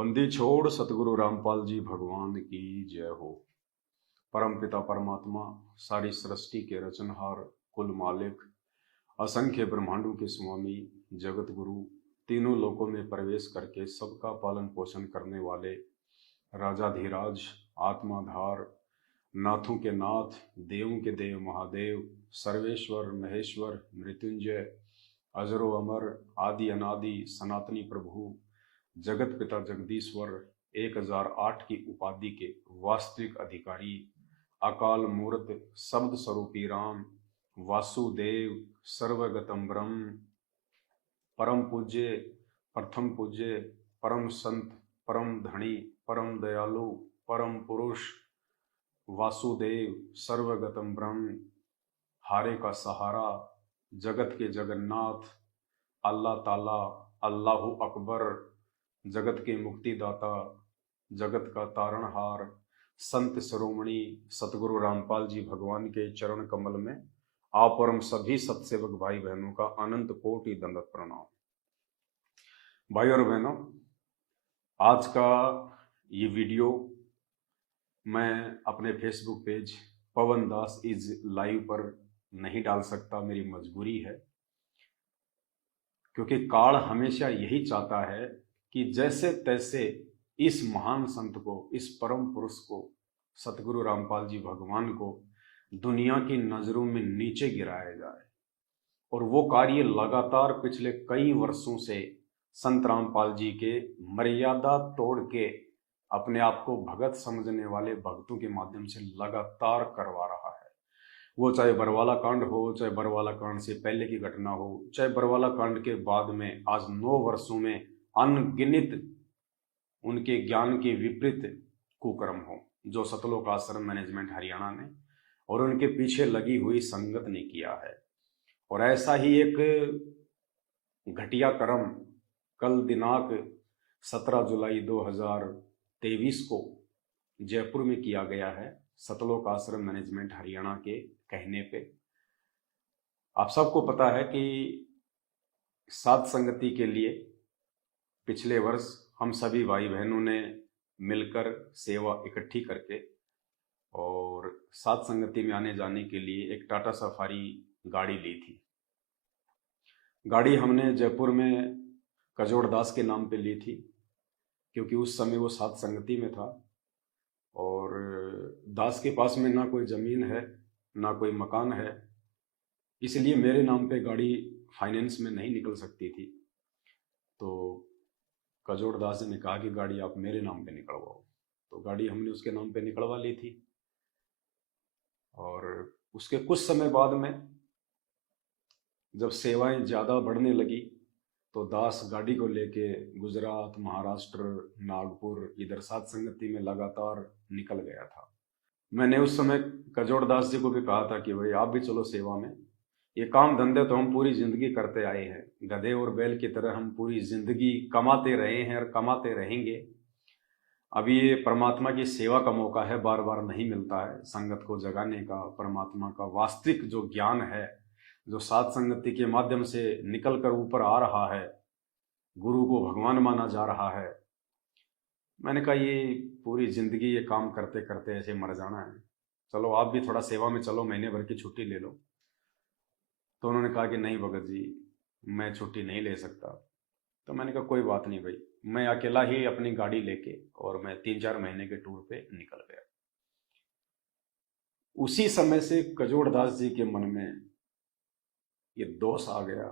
बंदी छोड़ सतगुरु रामपाल जी भगवान की जय हो। परम पिता परमात्मा, सारी सृष्टि के रचनहार, कुल मालिक, असंख्य ब्रह्मांडों के स्वामी, जगत गुरु, तीनों लोकों में प्रवेश करके सबका पालन पोषण करने वाले राजाधिराज, आत्माधार, नाथों के नाथ, देवों के देव महादेव, सर्वेश्वर महेश्वर, मृत्युंजय, अजरो अमर, आदि अनादि, सनातनी प्रभु, जगत पिता जगदीश्वर, 1008 की उपाधि के वास्तविक अधिकारी, अकाल मूर्त, शब्द स्वरूपी राम, वासुदेव, सर्वगतम ब्रह्म, परम पूज्य, प्रथम पूज्य, परम संत, परम धनी, परम दयालु, परम पुरुष, वासुदेव, सर्वगतम ब्रह्म, हारे का सहारा, जगत के जगन्नाथ, अल्लाह ताला, अल्लाहु अकबर, जगत के मुक्तिदाता, जगत का तारणहार, संत शिरोमणि सतगुरु रामपाल जी भगवान के चरण कमल में आप और हम सभी सत्सेवक भाई बहनों का अनंत कोटि दंडवत प्रणाम। भाई और बहनों, आज का ये वीडियो मैं अपने Facebook page Pawan Das is live पर नहीं डाल सकता, मेरी मजबूरी है, क्योंकि काल हमेशा यही चाहता है कि जैसे तैसे इस महान संत को, इस परम पुरुष को, सतगुरु रामपाल जी भगवान को दुनिया की नजरों में नीचे गिराया जाए। और वो कार्य लगातार पिछले कई वर्षों से संत रामपाल जी के मर्यादा तोड़ के अपने आप को भगत समझने वाले भक्तों के माध्यम से लगातार करवा रहा है। वो चाहे बरवाला कांड हो, चाहे बरवाला कांड से पहले की घटना हो, चाहे बरवाला कांड के बाद में आज 9 वर्षों में अनगिनत उनके ज्ञान के विपरीत कुकर्म हो जो सतलोक आश्रम मैनेजमेंट हरियाणा ने और उनके पीछे लगी हुई संगत ने किया है। और ऐसा ही एक घटिया कर्म कल दिनांक 17 जुलाई 2023 को जयपुर में किया गया है, सतलोक आश्रम मैनेजमेंट हरियाणा के कहने पे। आप सबको पता है कि साध संगति के लिए पिछले वर्ष हम सभी भाई बहनों ने मिलकर सेवा इकट्ठी करके और साध संगति में आने जाने के लिए एक टाटा सफारी गाड़ी ली थी। गाड़ी हमने जयपुर में कजोड़ दास के नाम पे ली थी, क्योंकि उस समय वो साध संगति में था और दास के पास में ना कोई ज़मीन है ना कोई मकान है, इसलिए मेरे नाम पे गाड़ी फाइनेंस में नहीं निकल सकती थी। तो कजोड़ दास ने कहा कि गाड़ी आप मेरे नाम पे निकलवाओ, तो गाड़ी हमने उसके नाम पे निकलवा ली थी। और उसके कुछ समय बाद में जब सेवाएं ज़्यादा बढ़ने लगी तो दास गाड़ी को लेके गुजरात, महाराष्ट्र, नागपुर, इधर साध संगति में लगातार निकल गया था। मैंने उस समय कजोड़ दास जी को भी कहा था कि भाई आप भी चलो सेवा में, ये काम धंधे तो हम पूरी जिंदगी करते आए हैं, गधे और बैल की तरह हम पूरी जिंदगी कमाते रहे हैं और कमाते रहेंगे। अभी ये परमात्मा की सेवा का मौका है, बार बार नहीं मिलता है संगत को जगाने का। परमात्मा का वास्तविक जो ज्ञान है, जो साध संगति के माध्यम से निकल कर ऊपर आ रहा है, गुरु को भगवान माना जा रहा है। मैंने कहा ये पूरी जिंदगी ये काम करते करते ऐसे मर जाना है, चलो आप भी थोड़ा सेवा में चलो, महीने भर की छुट्टी ले लो। तो उन्होंने कहा कि नहीं भगत जी, मैं छुट्टी नहीं ले सकता। तो मैंने कहा कोई बात नहीं भाई, मैं अकेला ही अपनी गाड़ी लेके और मैं 3-4 महीने के टूर पे निकल गया। उसी समय से कजोड़ दास जी के मन में ये दोष आ गया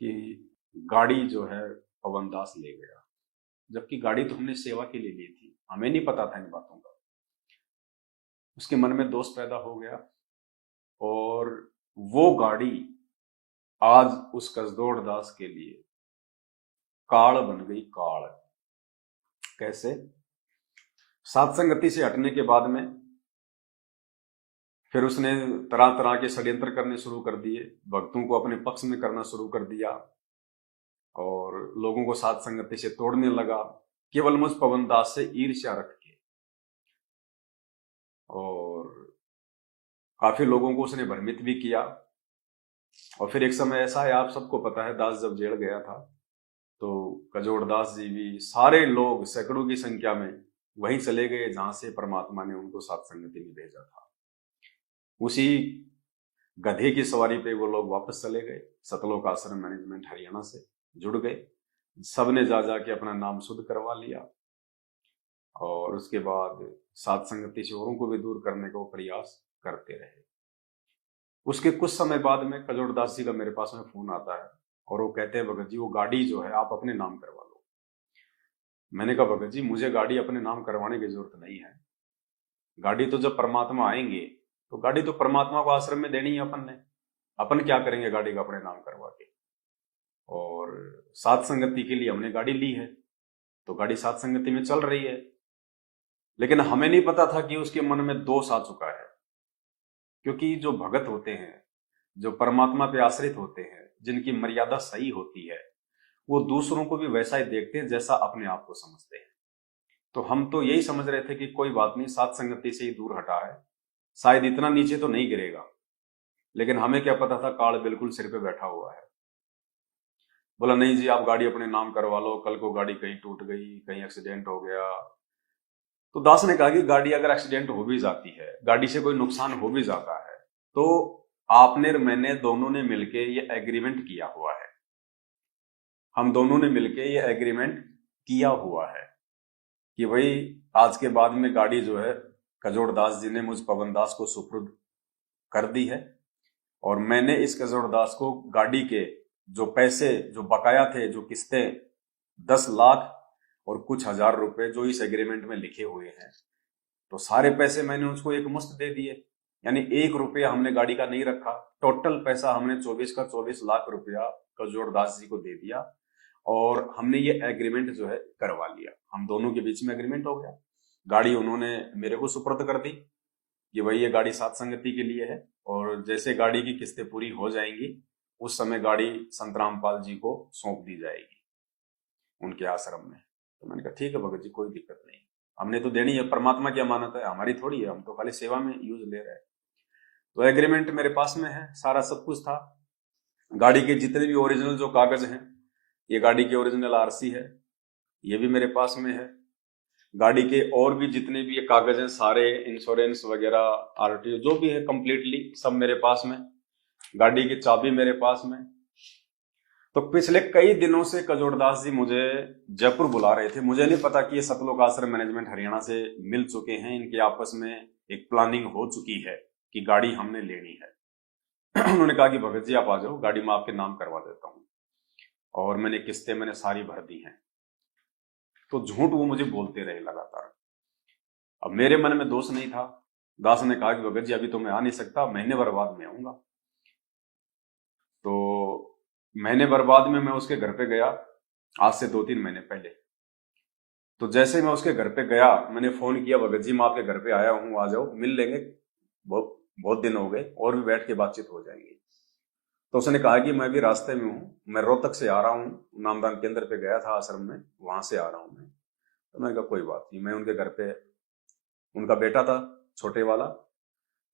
कि गाड़ी जो है पवन दास ले गया, जबकि गाड़ी तो हमने सेवा के लिए ली थी, हमें नहीं पता था इन बातों का। उसके मन में दोष पैदा हो गया और वो गाड़ी आज उस कसदौड़ दास के लिए काल बन गई। काल कैसे? साध संगति से हटने के बाद में फिर उसने तरह तरह के षड्यंत्र करने शुरू कर दिए, भक्तों को अपने पक्ष में करना शुरू कर दिया और लोगों को साध संगति से तोड़ने लगा, केवल मुझ पवन दास से ईर्ष्या रख के। और काफी लोगों को उसने भ्रमित भी किया। और फिर एक समय ऐसा है, आप सबको पता है, दास जब जेल गया था तो कजोड़दास जी भी, सारे लोग सैकड़ों की संख्या में वहीं चले गए जहां से परमात्मा ने उनको सत्संगति में भेजा था। उसी गधे की सवारी पे वो लोग वापस चले गए। सतलोक आश्रम मैनेजमेंट हरियाणा से जुड़ गए। सबने जा जा के अपना नाम शुद्ध करवा लिया और उसके बाद सात संगति से औरों को भी दूर करने का वो प्रयास करते रहे। उसके कुछ समय बाद में कजोड़दास जी का मेरे पास में फोन आता है और वो कहते हैं, भगत जी वो गाड़ी जो है आप अपने नाम करवा लो। मैंने कहा, भगत जी मुझे गाड़ी अपने नाम करवाने की जरूरत नहीं है। गाड़ी तो जब परमात्मा आएंगे तो गाड़ी तो परमात्मा को आश्रम में देनी है अपन ने। अपन क्या करेंगे गाड़ी का अपने नाम करवा के? और सात संगति के लिए हमने गाड़ी ली है तो गाड़ी सात संगति में चल रही है। लेकिन हमें नहीं पता था कि उसके मन में दोष आ चुका है। क्योंकि जो भगत होते हैं, जो परमात्मा पे आश्रित होते हैं, जिनकी मर्यादा सही होती है, वो दूसरों को भी वैसा ही देखते हैं जैसा अपने आप को समझते हैं। तो हम तो यही समझ रहे थे कि कोई बात नहीं, सात संगति से ही दूर हटा है, शायद इतना नीचे तो नहीं गिरेगा। लेकिन हमें क्या पता था काल बिल्कुल सिर पे बैठा हुआ है। बोला नहीं जी आप गाड़ी अपने नाम करवा लो, कल को गाड़ी कहीं टूट गई, कहीं एक्सीडेंट हो गया। तो दास ने कहा कि गाड़ी अगर एक्सीडेंट हो भी जाती है, गाड़ी से कोई नुकसान हो भी जाता है, तो आपने और मैंने दोनों ने मिलके ये एग्रीमेंट किया हुआ है। हम दोनों ने मिलके ये एग्रीमेंट किया हुआ है कि भाई आज के बाद में गाड़ी जो है कजोड़दास जी ने मुझ पवन दास को सुपुर्द कर दी है और मैंने इस कजोड़दास को गाड़ी के जो पैसे जो बकाया थे, जो किस्तें 10 लाख और कुछ हजार रुपए जो इस एग्रीमेंट में लिखे हुए हैं, तो सारे पैसे मैंने उसको एक मुश्त दे दिए। यानी 1 रुपया हमने गाड़ी का नहीं रखा। टोटल पैसा हमने 24 का 24 लाख रुपया कजोड़दास जी को दे दिया और हमने ये एग्रीमेंट जो है करवा लिया। हम दोनों के बीच में एग्रीमेंट हो गया। गाड़ी उन्होंने मेरे को सुपुर्द कर दी कि भाई ये गाड़ी सात संगति के लिए है और जैसे गाड़ी की किस्तें पूरी हो जाएंगी उस समय गाड़ी संत रामपाल जी को सौंप दी जाएगी उनके आश्रम में। तो मैंने कहा ठीक है भगत जी, कोई दिक्कत नहीं, हमने तो देनी है, परमात्मा की अमानत है, हमारी थोड़ी है, हम तो खाली सेवा में यूज ले रहे हैं। तो एग्रीमेंट मेरे पास में है, सारा सब कुछ था। गाड़ी के जितने भी ओरिजिनल जो कागज हैं, ये गाड़ी की ओरिजिनल आरसी है, ये भी मेरे पास में है। गाड़ी के और भी जितने भी ये कागज हैं सारे, इंश्योरेंस वगैरह, आरटीओ जो भी है, कंप्लीटली सब मेरे पास में। गाड़ी की चाबी मेरे पास में। तो पिछले कई दिनों से कजोड़दास जी मुझे जयपुर बुला रहे थे। मुझे नहीं पता कि ये सतलोक आश्रम मैनेजमेंट हरियाणा से मिल चुके हैं, इनके आपस में एक प्लानिंग हो चुकी है कि गाड़ी हमने लेनी है। उन्होंने कहा कि भगत जी आप आ जाओ, गाड़ी मैं आपके नाम करवा देता हूँ और मैंने किस्तें मैंने सारी भर दी हैं। तो झूठ वो मुझे बोलते रहे लगातार। अब मेरे मन में दोष नहीं था। दास ने कहा कि भगत जी अभी तो मैं आ नहीं सकता, महीने भर बाद में आऊंगा। तो महीने भर बाद में मैं उसके घर पे गया, आज से 2-3 महीने पहले। तो जैसे मैं उसके घर पे गया, मैंने फोन किया, भगत जी मैं आपके घर पे आया हूँ, आ जाओ, मिल लेंगे, बहुत बहुत दिन हो गए और भी बैठ के बातचीत हो जाएगी। तो उसने कहा कि मैं भी रास्ते में हूँ, मैं रोहतक से आ रहा हूँ, नामदान केंद्र पे गया था आश्रम में, वहां से आ रहा हूँ मैं। तो मैंने कहा कोई बात नहीं। मैं उनके घर पे, उनका बेटा था छोटे वाला,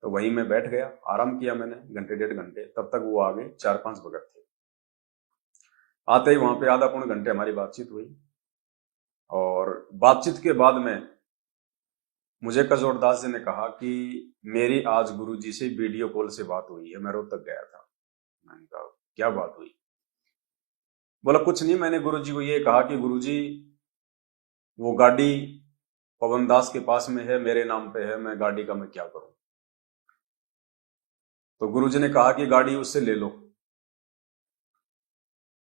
तो वहीं मैं बैठ गया, आराम किया मैंने घंटे 1.5 घंटे। तब तक वो आ गए, 4-5 भगत थे। आते ही वहां पे आधा पौने घंटे हमारी बातचीत हुई और बातचीत के बाद में मुझे कजोड़दास जी ने कहा कि मेरी आज गुरुजी से वीडियो कॉल से बात हुई है, मैं रोहतक गया था। मैंने कहा क्या बात हुई? बोला कुछ नहीं, मैंने गुरुजी को ये कहा कि गुरुजी वो गाड़ी पवन दास के पास में है, मेरे नाम पे है, मैं गाड़ी का मैं क्या करूं? तो गुरुजी ने कहा कि गाड़ी उससे ले लो।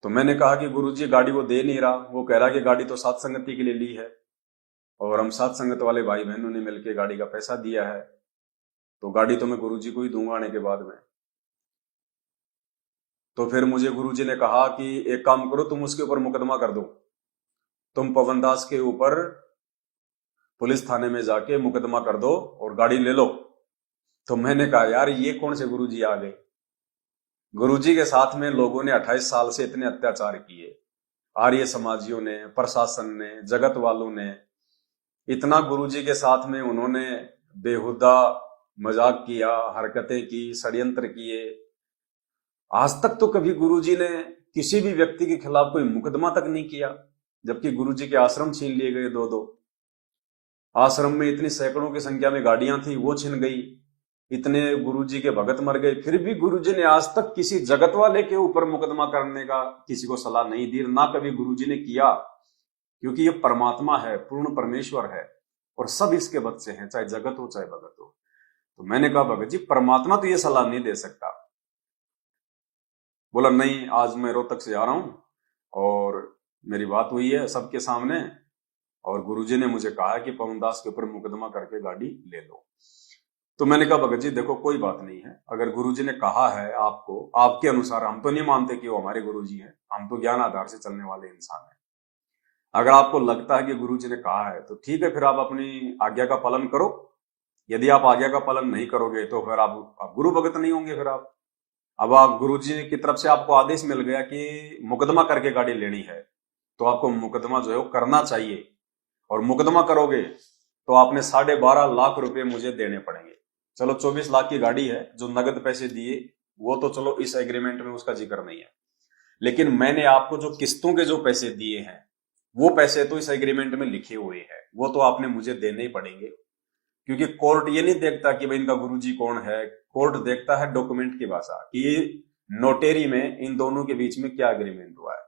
तो मैंने कहा कि गुरुजी गाड़ी वो दे नहीं रहा, वो कह रहा कि गाड़ी तो सात संगति के लिए ली है और हम सात संगत वाले भाई बहनों ने मिलकर गाड़ी का पैसा दिया है, तो गाड़ी तो मैं गुरुजी को ही दूंगा आने के बाद में। तो फिर मुझे गुरुजी ने कहा कि एक काम करो, तुम उसके ऊपर मुकदमा कर दो, तुम पवन दास के ऊपर पुलिस थाने में जाके मुकदमा कर दो और गाड़ी ले लो। तो मैंने कहा यार ये कौन से गुरुजी आ गए? गुरुजी के साथ में लोगों ने 28 साल से इतने अत्याचार किए, आर्य समाजियों ने, प्रशासन ने, जगत वालों ने, इतना गुरुजी के साथ में उन्होंने बेहुदा मजाक किया, हरकतें की, षड्यंत्र किए। आज तक तो कभी गुरुजी ने किसी भी व्यक्ति के खिलाफ कोई मुकदमा तक नहीं किया, जबकि गुरुजी के आश्रम छीन लिए गए, दो दो आश्रम में इतनी सैकड़ों की संख्या में गाड़ियां थी वो छिन गई, इतने गुरुजी के भगत मर गए, फिर भी गुरुजी ने आज तक किसी जगत वाले के ऊपर मुकदमा करने का किसी को सलाह नहीं दी, ना कभी गुरुजी ने किया, क्योंकि ये परमात्मा है, पूर्ण परमेश्वर है और सब इसके बच्चे हैं, चाहे जगत हो चाहे भगत हो। तो मैंने कहा भगत जी परमात्मा तो ये सलाह नहीं दे सकता। बोला नहीं, आज मैं रोहतक से आ रहा हूं और मेरी बात हुई है सबके सामने और गुरुजी ने मुझे कहा कि पवन दास के ऊपर मुकदमा करके गाड़ी ले लो। तो मैंने कहा भगत जी देखो कोई बात नहीं है, अगर गुरुजी ने कहा है आपको, आपके अनुसार, हम तो नहीं मानते कि वो हमारे गुरुजी हैं, हम तो ज्ञान आधार से चलने वाले इंसान हैं। अगर आपको लगता है कि गुरुजी ने कहा है तो ठीक है, फिर आप अपनी आज्ञा का पालन करो। यदि आप आज्ञा का पालन नहीं करोगे तो फिर आप गुरु भगत नहीं होंगे। फिर आप अब आप गुरुजी की तरफ से आपको आदेश मिल गया कि मुकदमा करके गाड़ी लेनी है, तो आपको मुकदमा जो है वो करना चाहिए, और मुकदमा करोगे तो आपने 12.5 लाख रुपए मुझे देने पड़ेंगे। चलो 24 लाख की गाड़ी है, जो नगद पैसे दिए वो तो चलो इस एग्रीमेंट में उसका जिक्र नहीं है, लेकिन मैंने आपको जो किस्तों के जो पैसे दिए हैं वो पैसे तो इस एग्रीमेंट में लिखे हुए हैं, वो तो आपने मुझे देने ही पड़ेंगे। क्योंकि कोर्ट ये नहीं देखता कि भाई इनका गुरुजी कौन है, कोर्ट देखता है डॉक्यूमेंट की भाषा, कि नोटेरी में इन दोनों के बीच में क्या एग्रीमेंट हुआ है।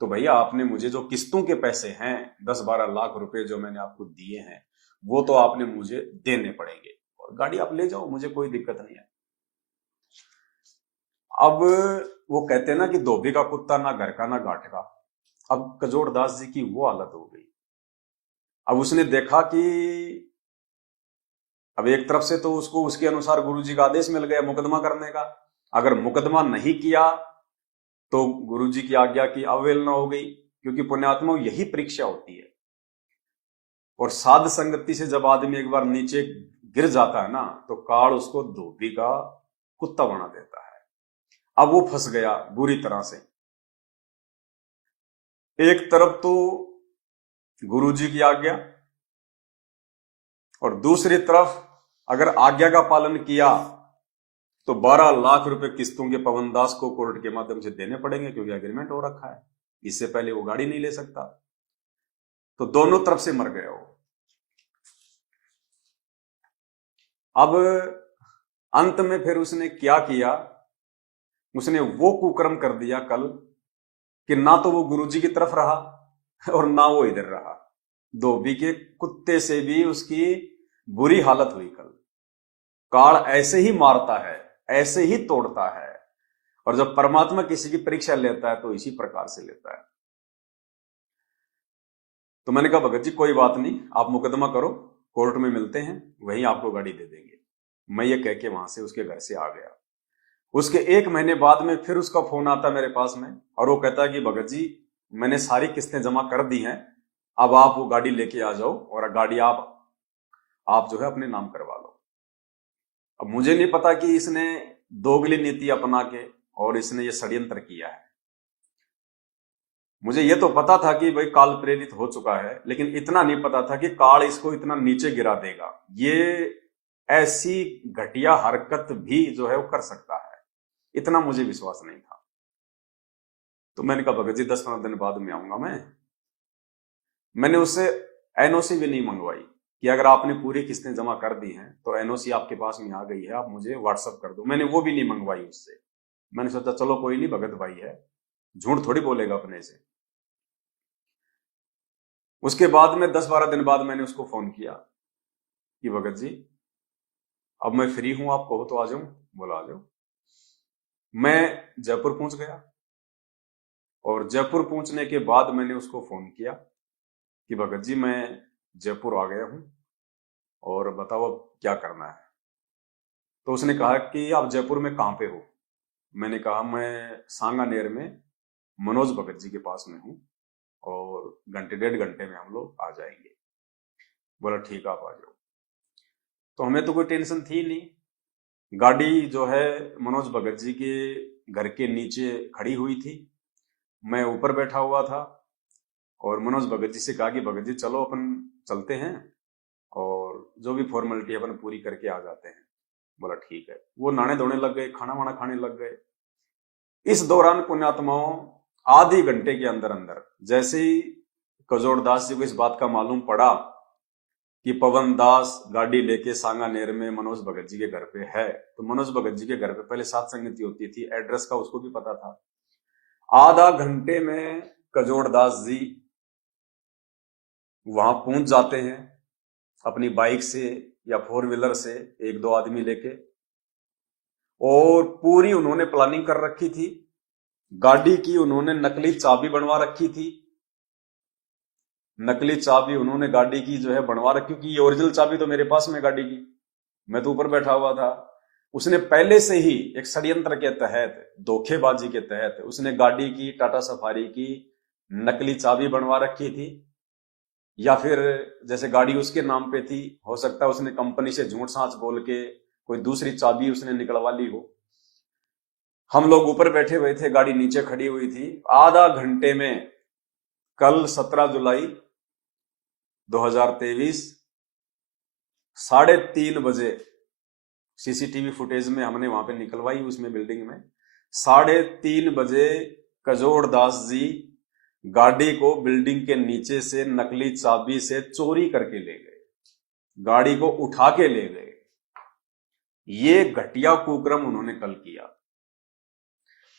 तो भैया आपने मुझे जो किस्तों के पैसे हैं 10-12 लाख रुपए जो मैंने आपको दिए हैं वो तो आपने मुझे देने पड़ेंगे, और गाड़ी आप ले जाओ, मुझे कोई दिक्कत नहीं है। अब वो कहते हैं ना कि धोबी का कुत्ता ना घर का ना घाट का। अब कजोड़ दास जी की वो हालत हो गई। अब उसने देखा कि अब एक तरफ से तो उसको उसके अनुसार गुरुजी का आदेश मिल गया मुकदमा करने का, अगर मुकदमा नहीं किया तो गुरुजी की आज्ञा की अवहेलना हो गई, क्योंकि पुण्यात्मा यही परीक्षा होती है। और साध संगति से जब आदमी एक बार नीचे गिर जाता है ना तो काल उसको धोबी का कुत्ता बना देता है। अब वो फंस गया बुरी तरह से। एक तरफ तो गुरुजी की आज्ञा, और दूसरी तरफ अगर आज्ञा का पालन किया तो 12 लाख रुपए किस्तों के पवन दास को कोर्ट के माध्यम से देने पड़ेंगे, क्योंकि एग्रीमेंट हो रखा है, इससे पहले वो गाड़ी नहीं ले सकता। तो दोनों तरफ से मर गए वो। अब अंत में फिर उसने क्या किया, उसने वो कुकर्म कर दिया कल कि ना तो वो गुरुजी की तरफ रहा और ना वो इधर रहा। धोबी के कुत्ते से भी उसकी बुरी हालत हुई कल। काल ऐसे ही मारता है, ऐसे ही तोड़ता है, और जब परमात्मा किसी की परीक्षा लेता है तो इसी प्रकार से लेता है। तो मैंने कहा भगत जी कोई बात नहीं, आप मुकदमा करो, कोर्ट में मिलते हैं, वहीं आपको गाड़ी दे देंगे। मैं ये कह के वहां से उसके घर से आ गया। उसके 1 महीने बाद में फिर उसका फोन आता मेरे पास में, और वो कहता है कि भगत जी मैंने सारी किस्तें जमा कर दी हैं, अब आप वो गाड़ी लेके आ जाओ और गाड़ी आप जो है अपने नाम करवा लो। अब मुझे नहीं पता कि इसने दोगली नीति अपना के और इसने ये षड्यंत्र किया है। मुझे ये तो पता था कि भाई काल प्रेरित हो चुका है, लेकिन इतना नहीं पता था कि काल इसको इतना नीचे गिरा देगा। ये ऐसी घटिया हरकत भी जो है वो कर सकता है, इतना मुझे विश्वास नहीं था। तो मैंने कहा भगत जी 10-15 दिन बाद में आऊंगा। मैंने उससे एनओसी भी नहीं मंगवाई कि अगर आपने पूरी किस्तें जमा कर दी हैं तो एनओसी आपके पास में आ गई है, आप मुझे व्हाट्सअप कर दो। मैंने वो भी नहीं मंगवाई उससे। मैंने सोचा चलो कोई नहीं, भगत भाई है, झूठ थोड़ी बोलेगा अपने से। उसके बाद में 10-12 दिन बाद मैंने उसको फोन किया कि भगत जी अब मैं फ्री हूं, आप कहो तो आ जाऊं। बोला आ जाओ। मैं जयपुर पहुंच गया, और जयपुर पहुंचने के बाद मैंने उसको फोन किया कि भगत जी मैं जयपुर आ गया हूं और बताओ अब क्या करना है। तो उसने कहा कि आप जयपुर में कहां पे हो। मैंने कहा मैं सांगानेर में मनोज भगत जी के पास में हूं और घंटे 1.5 घंटे में हम लोग आ जाएंगे। बोला ठीक आप आ जाओ। तो हमें तो कोई टेंशन थी नहीं, गाड़ी जो है मनोज भगत जी के घर के नीचे खड़ी हुई थी, मैं ऊपर बैठा हुआ था, और मनोज भगत जी से कहा कि भगत जी चलो अपन चलते हैं और जो भी फॉर्मेलिटी अपन पूरी करके आ जाते हैं। बोला ठीक है। वो नहाने धोने लग गए, खाना वाना खाने लग गए। इस दौरान पुण्यात्माओं आधे घंटे के अंदर अंदर जैसे ही कजोड़ दास जी को इस बात का मालूम पड़ा कि पवन दास गाड़ी लेके सांगानेर में मनोज भगत जी के घर पे है, तो मनोज भगत जी के घर पे पहले सात संगति होती थी, एड्रेस का उसको भी पता था। आधा घंटे में कजोड़ दास जी वहां पहुंच जाते हैं अपनी बाइक से या फोर व्हीलर से, एक दो आदमी लेके, और पूरी उन्होंने प्लानिंग कर रखी थी। गाड़ी की उन्होंने नकली चाबी बनवा रखी थी, नकली चाबी उन्होंने गाड़ी की जो है बनवा रखी, क्योंकि ये ओरिजिनल चाबी तो मेरे पास में गाड़ी की, मैं तो ऊपर बैठा हुआ था। उसने पहले से ही एक षड्यंत्र के तहत, धोखेबाजी के तहत, उसने गाड़ी की, टाटा सफारी की नकली चाबी बनवा रखी थी, या फिर जैसे गाड़ी उसके नाम पे थी, हो सकता है उसने कंपनी से झूठ सांच बोल के कोई दूसरी चाबी उसने निकलवा ली हो। हम लोग ऊपर बैठे हुए थे, गाड़ी नीचे खड़ी हुई थी। आधा घंटे में, कल 17 जुलाई 2023 3:30 बजे सीसीटीवी फुटेज में हमने वहां पे निकलवाई, उसमें बिल्डिंग में 3:30 बजे कजोड़ दास जी गाड़ी को बिल्डिंग के नीचे से नकली चाबी से चोरी करके ले गए, गाड़ी को उठा के ले गए। ये घटिया कुक्रम उन्होंने कल किया।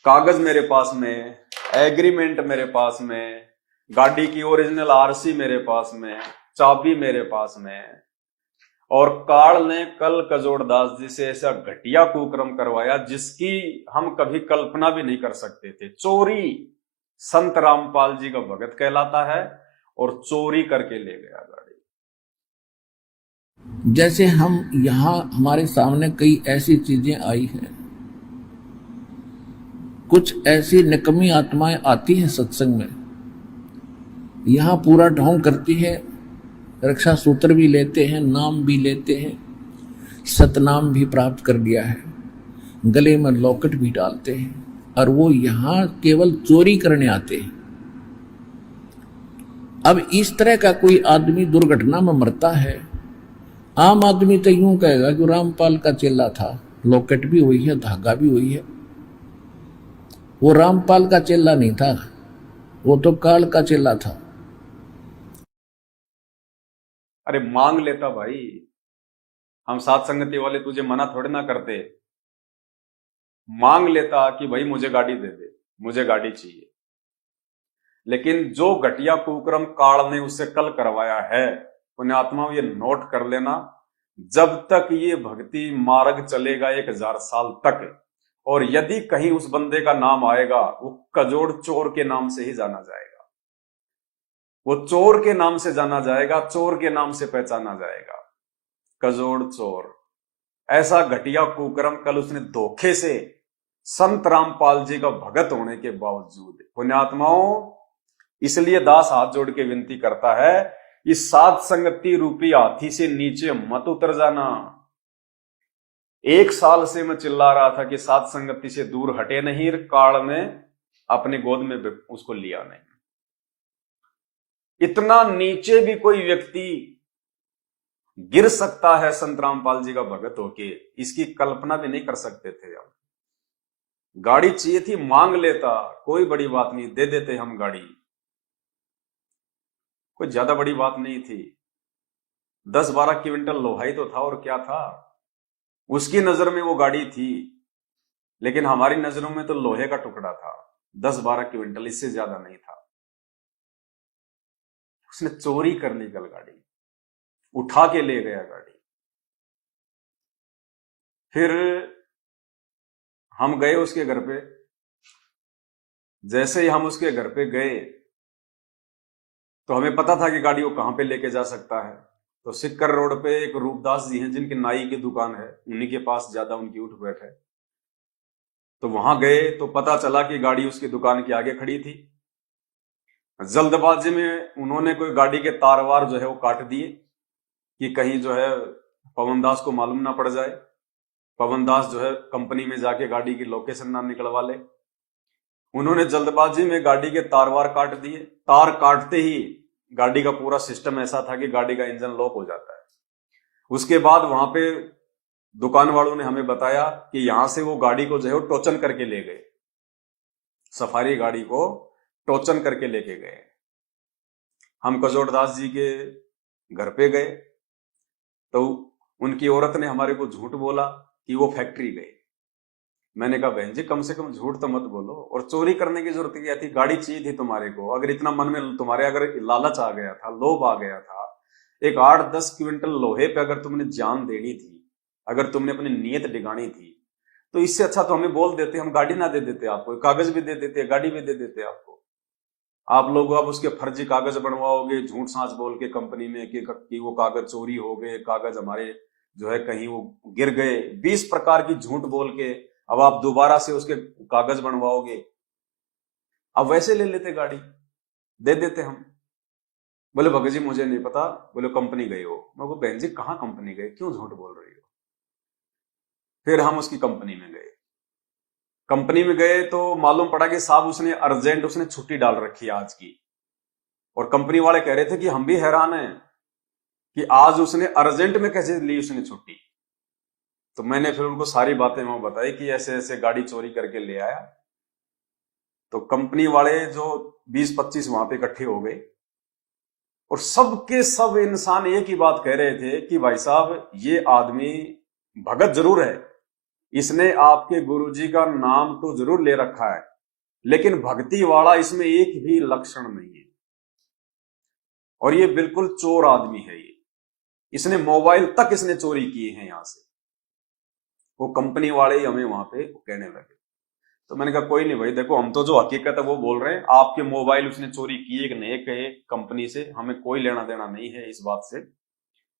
कागज मेरे पास में, एग्रीमेंट मेरे पास में, गाड़ी की ओरिजिनल आरसी मेरे पास में, चाबी मेरे पास में, और काल ने कल कजोड़ दास जी से ऐसा घटिया कुक्रम करवाया जिसकी हम कभी कल्पना भी नहीं कर सकते थे। चोरी, संत रामपाल जी का भगत कहलाता है, और चोरी करके ले गया गाड़ी। जैसे हम यहाँ हमारे सामने कई ऐसी चीजें आई हैं, कुछ ऐसी निकम्मी आत्माएं आती हैं सत्संग में, यहाँ पूरा ढोंग करती है, रक्षा सूत्र भी लेते हैं, नाम भी लेते हैं, सतनाम भी प्राप्त कर लिया है, गले में लॉकेट भी डालते हैं, और वो यहाँ केवल चोरी करने आते हैं। अब इस तरह का कोई आदमी दुर्घटना में मरता है, आम आदमी तो यूं कहेगा कि रामपाल का चेला था, लॉकेट भी हुई है, धागा भी हुई है। वो रामपाल का चेला नहीं था, वो तो काल का चेला था। अरे मांग लेता भाई, हम सात संगति वाले तुझे मना थोड़े ना करते। मांग लेता कि भाई मुझे गाड़ी दे दे, मुझे गाड़ी चाहिए। लेकिन जो घटिया कुक्रम काल ने उससे कल करवाया है, उन्हें आत्माओं ये नोट कर लेना, जब तक ये भक्ति मार्ग चलेगा 1000 साल तक, और यदि कहीं उस बंदे का नाम आएगा, वो कजोड़ चोर के नाम से ही जाना जाएगा, वो चोर के नाम से जाना जाएगा, चोर के नाम से पहचाना जाएगा, कजोड़ चोर। ऐसा घटिया कुक्रम कल उसने धोखे से संत रामपाल जी का भगत होने के बावजूद। पुण्यात्माओं, इसलिए दास हाथ जोड़ के विनती करता है, इस सात संगति रूपी हाथी से नीचे मत उतर जाना। 1 साल से मैं चिल्ला रहा था कि सात संगति से दूर हटे नहीं, काल ने अपने गोद में उसको लिया नहीं। इतना नीचे भी कोई व्यक्ति गिर सकता है संत रामपाल जी का भगत होके, इसकी कल्पना भी नहीं कर सकते थे हम। गाड़ी चाहिए थी, मांग लेता, कोई बड़ी बात नहीं, दे देते हम गाड़ी, कोई ज्यादा बड़ी बात नहीं थी। 10-12 क्विंटल लोहा ही तो था, और क्या था। उसकी नजर में वो गाड़ी थी, लेकिन हमारी नजरों में तो लोहे का टुकड़ा था। 10-12 क्विंटल, इससे ज्यादा नहीं था। उसने चोरी कर ली कल गाड़ी, उठा के ले गया गाड़ी। फिर हम गए उसके घर पे। जैसे ही हम उसके घर पे गए तो हमें पता था कि गाड़ी वो कहां पे लेके जा सकता है। तो सिक्कर रोड पे एक रूपदास जी हैं जिनकी नाई की दुकान है, उन्हीं के पास ज्यादा उनकी उठ बैठ है। तो वहां गए तो पता चला कि गाड़ी उसकी दुकान के आगे खड़ी थी। जल्दबाजी में उन्होंने कोई गाड़ी के तार वार जो है वो काट दिए कि कहीं जो है पवन दास को मालूम ना पड़ जाए, पवन दास जो है कंपनी में जाके गाड़ी की लोकेशन ना निकलवा ले। उन्होंने जल्दबाजी में गाड़ी के तार वार काट दिए। तार काटते ही गाड़ी का पूरा सिस्टम ऐसा था कि गाड़ी का इंजन लॉक हो जाता है। उसके बाद वहां पे दुकान वालों ने हमें बताया कि यहां से वो गाड़ी को जो है वो टोचन करके ले गए, सफारी गाड़ी को टोचन करके लेके गए। हम कजोड़दास जी के घर पे गए तो उनकी औरत ने हमारे को झूठ बोला कि वो फैक्ट्री गए। मैंने कहा बहन जी कम से कम झूठ तो मत बोलो, और चोरी करने की जरूरत क्या थी? गाड़ी चाहिए थी तुम्हारे को, अगर इतना मन में तुम्हारे अगर लालच आ गया था, लोभ आ गया था, एक 8-10 क्विंटल लोहे पे अगर तुमने जान देनी थी, अगर तुमने अपनी नीयत डिगानी थी, तो इससे अच्छा तो हमें बोल देते, हम गाड़ी ना दे देते आपको, कागज भी दे देते, गाड़ी भी दे देते आपको। आप लोग अब उसके फर्जी कागज बनवाओगे झूठ सांच बोल के कंपनी में कि वो कागज चोरी हो गए, कागज हमारे जो है कहीं वो गिर गए, 20 प्रकार की झूठ बोल के अब आप दोबारा से उसके कागज बनवाओगे। अब वैसे ले लेते, गाड़ी दे देते हम। बोले भगत जी मुझे नहीं पता, बोले कंपनी गए हो। मैं बोला बहन जी कहाँ कंपनी गए, क्यों झूठ बोल रही हो? फिर हम उसकी कंपनी में गए। कंपनी में गए तो मालूम पड़ा कि साहब उसने अर्जेंट उसने छुट्टी डाल रखी है आज की, और कंपनी वाले कह रहे थे कि हम भी हैरान हैं कि आज उसने अर्जेंट में कैसे ली उसने छुट्टी। तो मैंने फिर उनको सारी बातें वहां बताई कि ऐसे ऐसे गाड़ी चोरी करके ले आया। तो कंपनी वाले जो 20-25 वहां पे इकट्ठे हो गए, और सबके सब इंसान एक ही बात कह रहे थे कि भाई साहब ये आदमी भगत जरूर है, इसने आपके गुरुजी का नाम तो जरूर ले रखा है, लेकिन भक्ति वाला इसमें एक भी लक्षण नहीं है, और ये बिल्कुल चोर आदमी है। ये इसने मोबाइल तक इसने चोरी किए हैं यहां से। वो कंपनी वाले ही हमें वहां पे कहने लगे। तो मैंने कहा कोई नहीं भाई, देखो हम तो जो हकीकत है वो बोल रहे हैं, आपके मोबाइल उसने चोरी किए कि नहीं कहे कंपनी से हमें कोई लेना देना नहीं है इस बात से।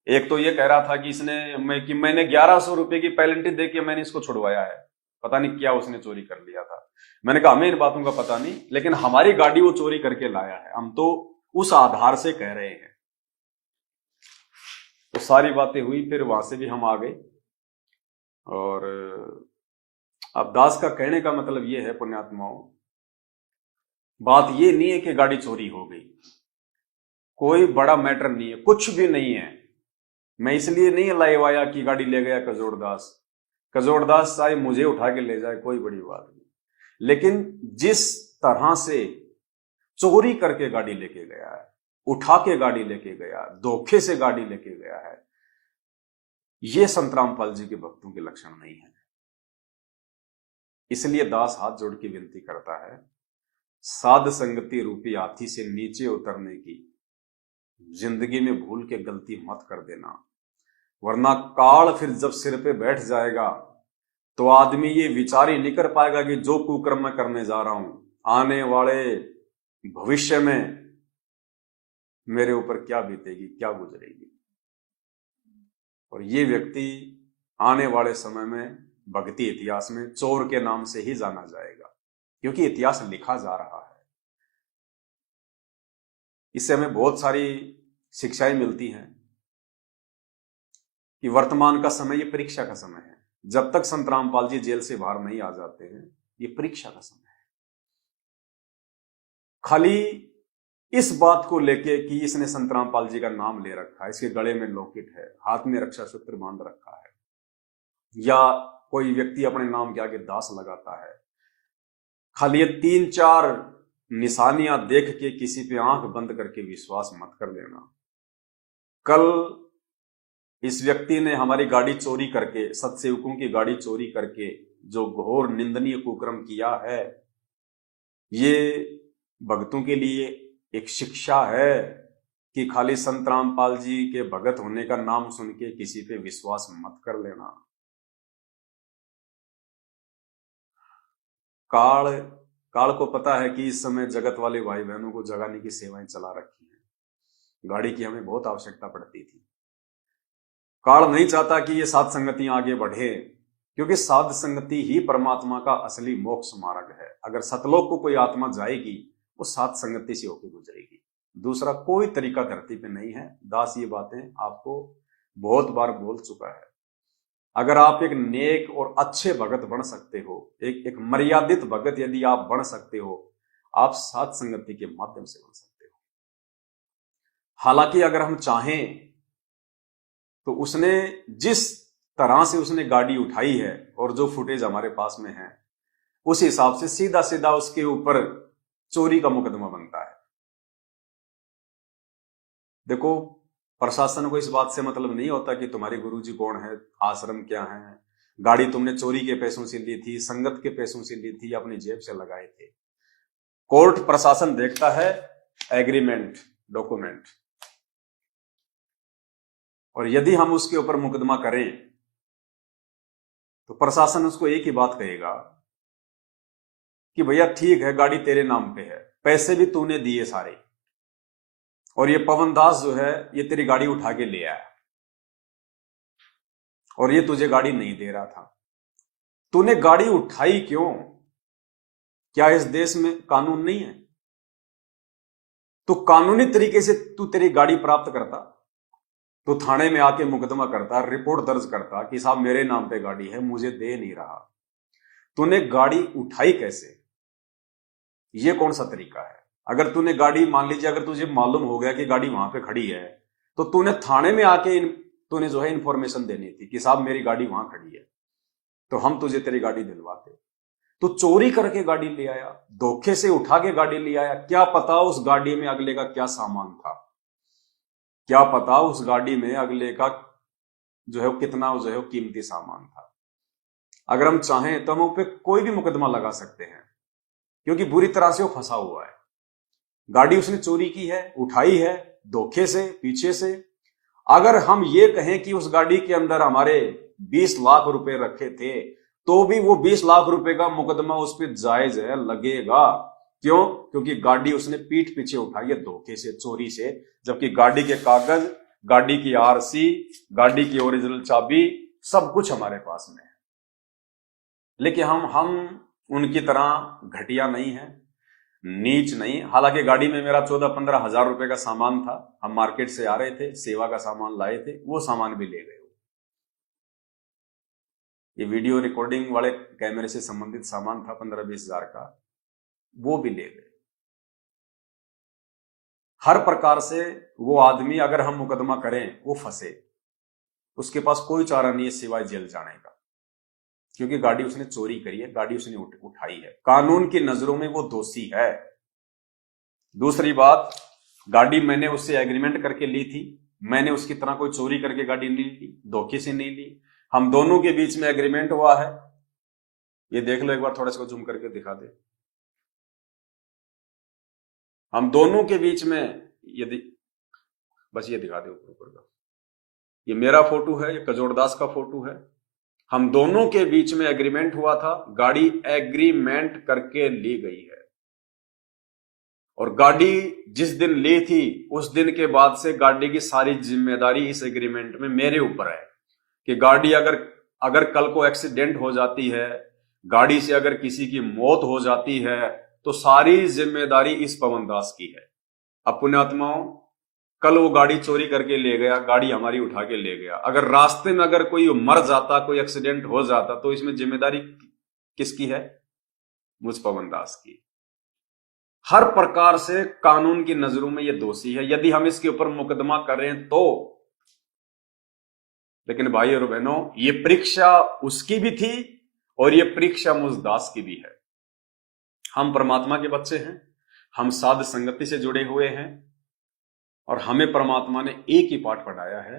एक तो ये कह रहा था कि मैंने 1100 रुपए की पेनल्टी दे के मैंने इसको छुड़वाया है, पता नहीं क्या उसने चोरी कर लिया था। मैंने कहा हमें इन बातों का पता नहीं, लेकिन हमारी गाड़ी वो चोरी करके लाया है, हम तो उस आधार से कह रहे हैं। तो सारी बातें हुई, फिर वहां से भी हम आ गए। और अब दास का कहने का मतलब ये है पुण्यात्माओं, बात ये नहीं है कि गाड़ी चोरी हो गई, कोई बड़ा मैटर नहीं है, कुछ भी नहीं है। मैं इसलिए नहीं लाइव आया कि गाड़ी ले गया कजोड़दास, कजोड़दास चाहे मुझे उठा के ले जाए कोई बड़ी बात नहीं, लेकिन जिस तरह से चोरी करके गाड़ी लेके गया है, उठा के गाड़ी लेके गया, धोखे से गाड़ी लेके गया है, ये संत रामपाल जी के भक्तों के लक्षण नहीं है। इसलिए दास हाथ जोड़ के विनती करता है, साध संगति रूपी हाथी से नीचे उतरने की जिंदगी में भूल के गलती मत कर देना, वरना काल फिर जब सिर पे बैठ जाएगा तो आदमी ये विचार ही नहीं कर पाएगा कि जो कुकर्म मैं करने जा रहा हूं आने वाले भविष्य में मेरे ऊपर क्या बीतेगी, क्या गुजरेगी। और ये व्यक्ति आने वाले समय में भक्ति इतिहास में चोर के नाम से ही जाना जाएगा, क्योंकि इतिहास लिखा जा रहा है। इससे हमें बहुत सारी शिक्षाएं मिलती हैं कि वर्तमान का समय ये परीक्षा का समय है। जब तक संत रामपाल जी जेल से बाहर नहीं आ जाते हैं, ये परीक्षा का समय है। खाली इस बात को लेके कि इसने संत रामपाल जी का नाम ले रखा है, इसके गले में लॉकेट है, हाथ में रक्षा सूत्र बांध रखा है, या कोई व्यक्ति अपने नाम के आगे दास लगाता है, खाली ये 3-4 निशानियां देख के किसी पे आंख बंद करके विश्वास मत कर देना। कल इस व्यक्ति ने हमारी गाड़ी चोरी करके, सत्सेवकों की गाड़ी चोरी करके जो घोर निंदनीय कुकर्म किया है, ये भक्तों के लिए एक शिक्षा है कि खाली संत रामपाल जी के भगत होने का नाम सुन के किसी पे विश्वास मत कर लेना। काल को पता है कि इस समय जगत वाले भाई बहनों को जगाने की सेवाएं चला रखी हैं। गाड़ी की हमें बहुत आवश्यकता पड़ती थी। काल नहीं चाहता कि ये साध संगतियां आगे बढ़े, क्योंकि साध संगति ही परमात्मा का असली मोक्ष मार्ग है। अगर सतलोक को कोई आत्मा जाएगी वो साध संगति से होकर गुजरेगी, दूसरा कोई तरीका धरती पे नहीं है। दास ये बातें आपको बहुत बार बोल चुका है। अगर आप एक नेक और अच्छे भगत बन सकते हो, एक मर्यादित भगत यदि आप बन सकते हो, आप साध संगति के माध्यम से बन सकते हो। हालांकि अगर हम चाहें तो उसने जिस तरह से उसने गाड़ी उठाई है और जो फुटेज हमारे पास में है, उस हिसाब से सीधा सीधा उसके ऊपर चोरी का मुकदमा बनता है। देखो, प्रशासन को इस बात से मतलब नहीं होता कि तुम्हारे गुरुजी कौन है, आश्रम क्या है, गाड़ी तुमने चोरी के पैसों से ली थी, संगत के पैसों से ली थी या अपनी जेब से लगाए थे। कोर्ट प्रशासन देखता है एग्रीमेंट, डॉक्यूमेंट, और यदि हम उसके ऊपर मुकदमा करें तो प्रशासन उसको एक ही बात कहेगा कि भैया ठीक है, गाड़ी तेरे नाम पे है, पैसे भी तूने दिए सारे, और ये पवन दास जो है ये तेरी गाड़ी उठा के ले आया और ये तुझे गाड़ी नहीं दे रहा था। तूने गाड़ी उठाई क्यों? क्या इस देश में कानून नहीं है? तो कानूनी तरीके से तू तेरी गाड़ी प्राप्त करता, तो थाने में आके मुकदमा करता, रिपोर्ट दर्ज करता कि साहब मेरे नाम पे गाड़ी है, मुझे दे नहीं रहा। तूने गाड़ी उठाई कैसे? ये कौन सा तरीका है? अगर तूने गाड़ी, मान लीजिए अगर तुझे मालूम हो गया कि गाड़ी वहां पे खड़ी है, तो तूने थाने में आके तूने जो है इंफॉर्मेशन देनी थी कि साहब मेरी गाड़ी वहां खड़ी है, तो हम तुझे तेरी गाड़ी दिलवाते। तो चोरी करके गाड़ी ले आया, धोखे से उठा के गाड़ी ले आया। क्या पता उस गाड़ी में अगले का क्या सामान था, क्या पता उस गाड़ी में अगले का जो है कितना जो है कीमती सामान था। अगर हम चाहें तो हम उस पर कोई भी मुकदमा लगा सकते हैं, क्योंकि बुरी तरह से वो फंसा हुआ है। गाड़ी उसने चोरी की है, उठाई है धोखे से, पीछे से। अगर हम ये कहें कि उस गाड़ी के अंदर हमारे 20 लाख रुपए रखे थे, तो भी वो 20 लाख रुपए का मुकदमा उस पर जायज है, लगेगा। क्यों? क्योंकि गाड़ी उसने पीठ पीछे उठाई है धोखे से, चोरी से, जबकि गाड़ी के कागज, गाड़ी की आरसी, गाड़ी की ओरिजिनल चाबी, सब कुछ हमारे पास में है। लेकिन हम उनकी तरह घटिया नहीं है, नीच नहीं। हालांकि गाड़ी में मेरा 14-15 हजार रुपए का सामान था, हम मार्केट से आ रहे थे, सेवा का सामान लाए थे, वो सामान भी ले गए। ये वीडियो रिकॉर्डिंग वाले कैमरे से संबंधित सामान था 15-20 हजार का, वो भी ले गए। हर प्रकार से वो आदमी, अगर हम मुकदमा करें, वो फंसे, उसके पास कोई चारा नहीं है सिवाय जेल जाने का, क्योंकि गाड़ी उसने चोरी करी है, गाड़ी उसने उठाई है। कानून की नजरों में वो दोषी है। दूसरी बात, गाड़ी मैंने उससे एग्रीमेंट करके ली थी, मैंने उसकी तरह कोई चोरी करके गाड़ी नहीं ली, धोखे से नहीं ली। हम दोनों के बीच में एग्रीमेंट हुआ है। ये देख लो एक बार, थोड़ा सा जूम करके दिखा दे। हम दोनों के बीच में, यदि बस ये दिखा दे ऊपर का, ये मेरा फोटो है, ये कजोड़दास का फोटो है। हम दोनों के बीच में एग्रीमेंट हुआ था, गाड़ी एग्रीमेंट करके ली गई है। और गाड़ी जिस दिन ली थी, उस दिन के बाद से गाड़ी की सारी जिम्मेदारी इस एग्रीमेंट में मेरे ऊपर है कि गाड़ी अगर कल को एक्सीडेंट हो जाती है, गाड़ी से अगर किसी की मौत हो जाती है, तो सारी जिम्मेदारी इस पवन दास की है। अब पुण्यात्माओं, कल वो गाड़ी चोरी करके ले गया, गाड़ी हमारी उठा के ले गया, अगर रास्ते में अगर कोई मर जाता, कोई एक्सीडेंट हो जाता, तो इसमें जिम्मेदारी किसकी है? मुझ पवन दास की। हर प्रकार से कानून की नजरों में ये दोषी है, यदि हम इसके ऊपर मुकदमा करें तो। लेकिन भाई और बहनों, ये परीक्षा उसकी भी थी और ये परीक्षा मुझ दास की भी है। हम परमात्मा के बच्चे हैं, हम साध संगति से जुड़े हुए हैं, और हमें परमात्मा ने एक ही पाठ पढ़ाया है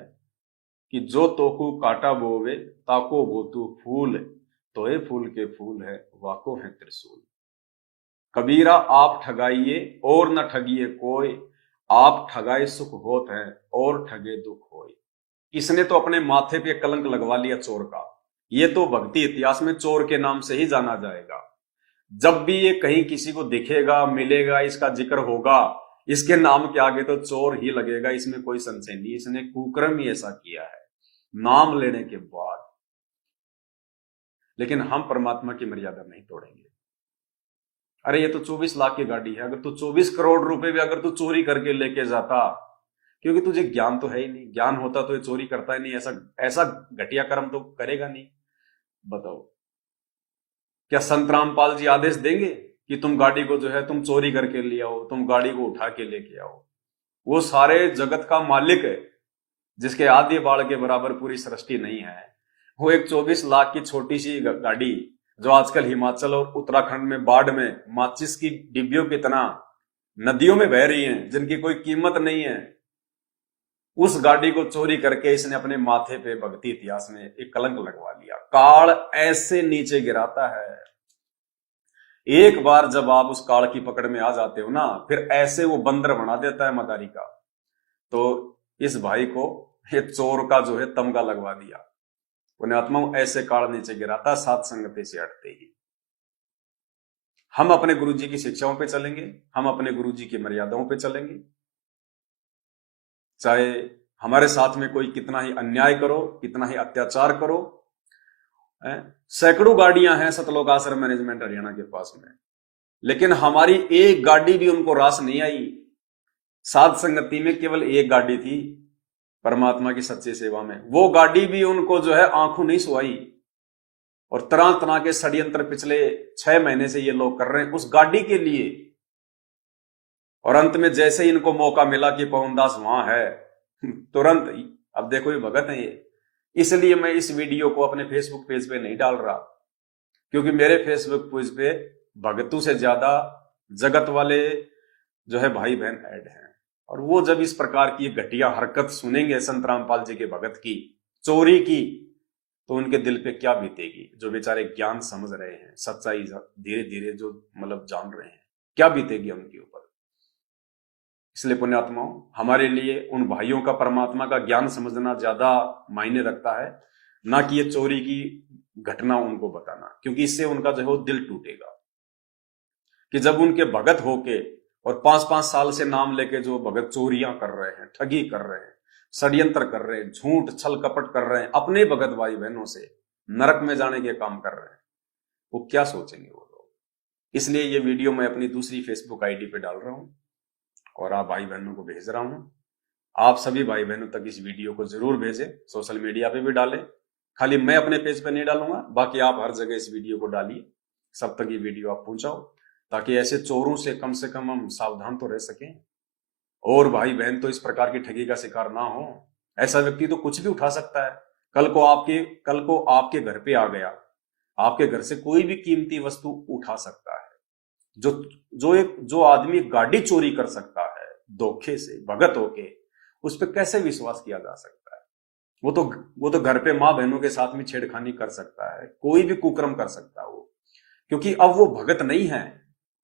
कि जो तोकू काटा बोवे ताको बोतू फूल, तोए फूल के फूल है वाको है त्रिशूल। कबीरा आप ठगाइए और न ठगिए कोई, आप ठगाए सुख होत है और ठगे दुख होय। इसने तो अपने माथे पे कलंक लगवा लिया चोर का। ये तो भक्ति इतिहास में चोर के नाम से ही जाना जाएगा। जब भी ये कहीं किसी को दिखेगा, मिलेगा, इसका जिक्र होगा, इसके नाम के आगे तो चोर ही लगेगा, इसमें कोई संशय नहीं। इसने कुकर्म ही ऐसा किया है नाम लेने के बाद। लेकिन हम परमात्मा की मर्यादा नहीं तोड़ेंगे। अरे ये तो 24 लाख की गाड़ी है, अगर तू 24 करोड़ रुपए भी अगर तू चोरी करके लेके जाता, क्योंकि तुझे ज्ञान तो है ही नहीं, ज्ञान होता तो ये चोरी करता ही नहीं, ऐसा घटिया कर्म तो करेगा नहीं। बताओ, क्या संत रामपाल जी आदेश देंगे कि तुम गाड़ी को जो है तुम चोरी करके ले आओ, तुम गाड़ी को उठा के लेके आओ? वो सारे जगत का मालिक है, जिसके आदि बाल के बराबर पूरी सृष्टि नहीं है। वो एक 24 लाख की छोटी सी गाड़ी जो आजकल हिमाचल और उत्तराखंड में बाढ़ में माचिस की डिब्बियों की तरह नदियों में बह रही हैं, जिनकी कोई कीमत नहीं है, उस गाड़ी को चोरी करके इसने अपने माथे पे भक्ति इतिहास में एक कलंक लगवा लिया। काल ऐसे नीचे गिराता है, एक बार जब आप उस काल की पकड़ में आ जाते हो ना, फिर ऐसे वो बंदर बना देता है मदारी का। तो इस भाई को ये चोर का जो है तमगा लगवा दिया। पुण्यात्मा ऐसे काल नीचे गिराता सात संगति से हटते ही। हम अपने गुरुजी की शिक्षाओं पे चलेंगे, हम अपने गुरुजी की मर्यादाओं पे चलेंगे, चाहे हमारे साथ में कोई कितना ही अन्याय करो, कितना ही अत्याचार करो। सैकड़ों गाड़ियां हैं सतलोक आश्रम मैनेजमेंट हरियाणा के पास में, लेकिन हमारी एक गाड़ी भी उनको रास नहीं आई। साध संगति में केवल एक गाड़ी थी परमात्मा की सच्ची सेवा में, वो गाड़ी भी उनको जो है आंखों नहीं सुहाई। और तरह तरह के षड्यंत्र पिछले 6 महीने से ये लोग कर रहे हैं उस गाड़ी के लिए। और अंत में जैसे ही इनको मौका मिला कि पवनदास वहां है, तुरंत अब देखो ये भगत है ये। इसलिए मैं इस वीडियो को अपने फेसबुक पेज पे नहीं डाल रहा, क्योंकि मेरे फेसबुक पेज पे भगतों से ज्यादा जगत वाले जो है भाई बहन ऐड हैं। और वो जब इस प्रकार की घटिया हरकत सुनेंगे संत रामपाल जी के भगत की, चोरी की, तो उनके दिल पे क्या बीतेगी। जो बेचारे ज्ञान समझ रहे हैं, सच्चाई धीरे धीरे जो मतलब जान रहे हैं, क्या बीतेगी उनके ऊपर। इसलिए पुण्यात्माओं, हमारे लिए उन भाइयों का परमात्मा का ज्ञान समझना ज्यादा मायने रखता है, ना कि ये चोरी की घटना उनको बताना, क्योंकि इससे उनका जो है वो दिल टूटेगा। कि जब उनके भगत होके और 5-5 साल से नाम लेके जो भगत चोरियां कर रहे हैं, ठगी कर रहे हैं, षड्यंत्र कर रहे हैं, झूठ छल कपट कर रहे हैं, अपने भगत भाई बहनों से नरक में जाने के काम कर रहे हैं, वो क्या सोचेंगे वो लोग। इसलिए ये वीडियो मैं अपनी दूसरी फेसबुक आईडी पे डाल रहा हूं और आप भाई बहनों को भेज रहा हूं। आप सभी भाई बहनों तक इस वीडियो को जरूर भेजें, सोशल मीडिया पे भी डालें। खाली मैं अपने पेज पे नहीं डालूंगा, बाकी आप हर जगह इस वीडियो को डालिए, सब तक ये वीडियो आप पहुंचाओ, ताकि ऐसे चोरों से कम हम सावधान तो रह सकें, और भाई बहन तो इस प्रकार की ठगी का शिकार ना हो। ऐसा व्यक्ति तो कुछ भी उठा सकता है। कल को आपके घर पे आ गया, आपके घर से कोई भी कीमती वस्तु उठा सकता है। जो आदमी गाड़ी चोरी कर सकता है धोखे से, भगत होके, उस पर कैसे विश्वास किया जा सकता है। वो तो घर पे माँ बहनों के साथ में छेड़खानी कर सकता है, कोई भी कुकर्म कर सकता है वो, क्योंकि अब वो भगत नहीं है।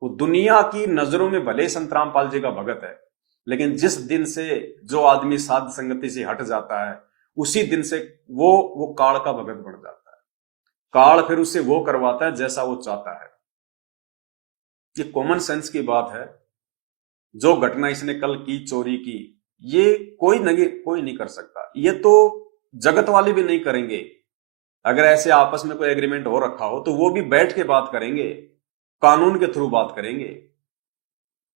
वो दुनिया की नजरों में भले संत रामपाल जी का भगत है, लेकिन जिस दिन से जो आदमी साध संगति से हट जाता है, उसी दिन से वो काल का भगत बन जाता है। काल फिर उससे वो करवाता है जैसा वो चाहता है। ये कॉमन सेंस की बात है। जो घटना इसने कल की, चोरी की, ये कोई नहीं कर सकता। ये तो जगत वाले भी नहीं करेंगे। अगर ऐसे आपस में कोई एग्रीमेंट हो रखा हो तो वो भी बैठ के बात करेंगे, कानून के थ्रू बात करेंगे।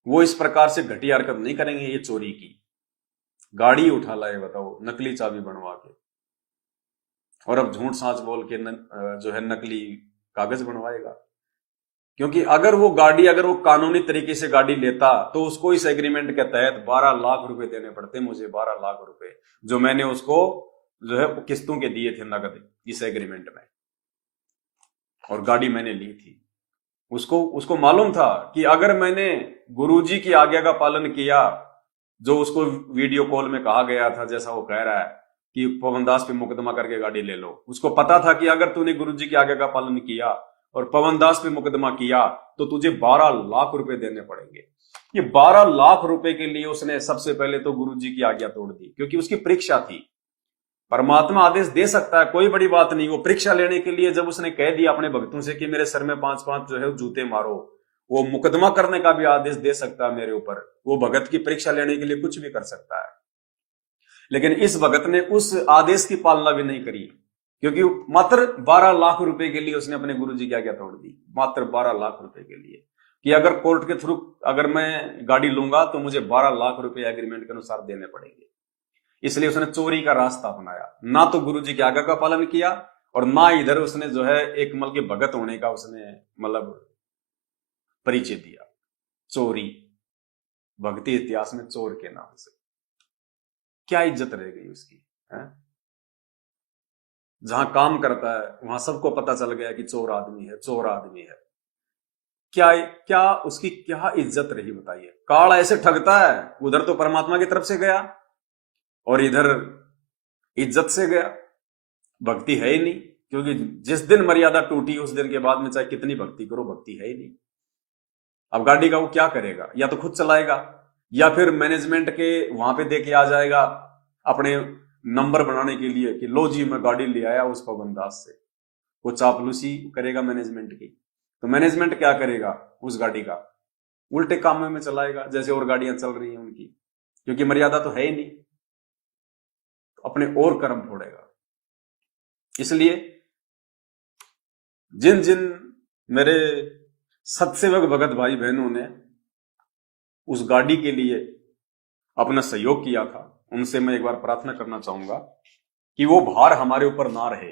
वो इस प्रकार से घटिया हरकत नहीं करेंगे। ये चोरी की गाड़ी उठा लाए, बताओ, नकली चाबी बनवा के, और अब झूठ साच बोल के जो है नकली कागज बनवाएगा। क्योंकि अगर वो कानूनी तरीके से गाड़ी लेता तो उसको इस एग्रीमेंट के तहत 12 लाख रुपए देने पड़ते। मुझे 12 लाख रुपए जो मैंने उसको जो है किस्तों के दिए थे नगद इस एग्रीमेंट में, और गाड़ी मैंने ली थी। उसको मालूम था कि अगर मैंने गुरुजी की आज्ञा का पालन किया, जो उसको वीडियो कॉल में कहा गया था, जैसा वो कह रहा है कि पवनदास पे मुकदमा करके गाड़ी ले लो, उसको पता था कि अगर तूने गुरुजी की आज्ञा का पालन किया और पवनदास पे मुकदमा किया तो तुझे 12 लाख रुपए देने पड़ेंगे। ये 12 लाख रुपए के लिए उसने सबसे पहले तो गुरुजी की आज्ञा तोड़ दी, क्योंकि उसकी परीक्षा थी। परमात्मा आदेश दे सकता है, कोई बड़ी बात नहीं। वो परीक्षा लेने के लिए जब उसने कह दिया अपने भक्तों से कि मेरे सर में 5-5 जो है जूते मारो, वो मुकदमा करने का भी आदेश दे सकता है मेरे ऊपर। वो भगत की परीक्षा लेने के लिए कुछ भी कर सकता है। लेकिन इस भगत ने उस आदेश की पालना भी नहीं करी, क्योंकि मात्र 12 लाख रुपए के लिए उसने अपने गुरुजी की आज्ञा तोड़ दी। मात्र 12 लाख रुपए के लिए, कि अगर कोर्ट के थ्रू अगर मैं गाड़ी लूंगा तो मुझे 12 लाख रुपए एग्रीमेंट के अनुसार देने पड़ेंगे। इसलिए उसने चोरी का रास्ता अपनाया। ना तो गुरुजी की आज्ञा का पालन किया, और ना इधर उसने जो है एक मल के भगत होने का उसने मतलब परिचय दिया। चोरी, भक्ति इतिहास में चोर के नाम से क्या इज्जत रह गई उसकी है? जहां काम करता है वहां सबको पता चल गया कि चोर आदमी है, चोर आदमी है, क्या क्या उसकी क्या इज्जत रही बताइए। काल ऐसे ठगता है, उधर तो परमात्मा की तरफ से गया और इधर इज्जत से गया, भक्ति है ही नहीं। क्योंकि जिस दिन मर्यादा टूटी उस दिन के बाद में चाहे कितनी भक्ति करो, भक्ति है ही नहीं। अब गाड़ी का वो क्या करेगा, या तो खुद चलाएगा या फिर मैनेजमेंट के वहां पे दे के आ जाएगा अपने नंबर बनाने के लिए कि लो जी मैं गाड़ी ले आया उस पवनदास से। वो चापलूसी करेगा मैनेजमेंट की, तो मैनेजमेंट क्या करेगा, उस गाड़ी का उल्टे काम में चलाएगा जैसे और गाड़ियां चल रही हैं उनकी, क्योंकि मर्यादा तो है ही नहीं, तो अपने और कर्म फोड़ेगा। इसलिए जिन जिन मेरे सत्सेवक भगत भाई बहनों ने उस गाड़ी के लिए अपना सहयोग किया था, उनसे मैं एक बार प्रार्थना करना चाहूंगा कि वो भार हमारे ऊपर ना रहे।